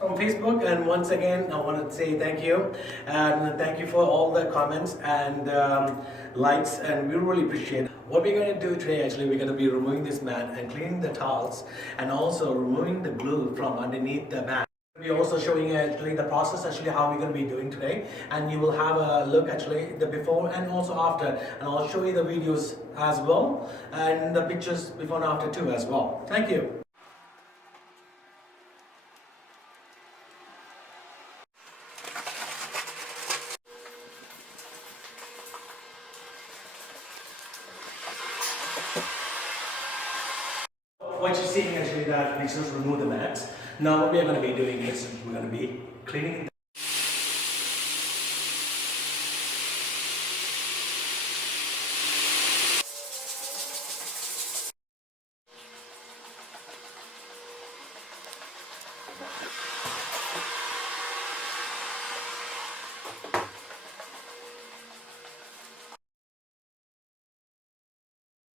from Facebook, and once again I want to say thank you, and thank you for all the comments and likes, and we really appreciate it. What we're going to do today, actually, we're going to be removing this mat and cleaning the towels, and also removing the glue from underneath the mat. We're also showing actually the process, actually how we're going to be doing today, and you will have a look actually the before and also after, and I'll show you the videos as well and the pictures before and after too as well. Thank you. What you're seeing actually that we just remove the mats. Now what we are going to be doing is we're going to be cleaning.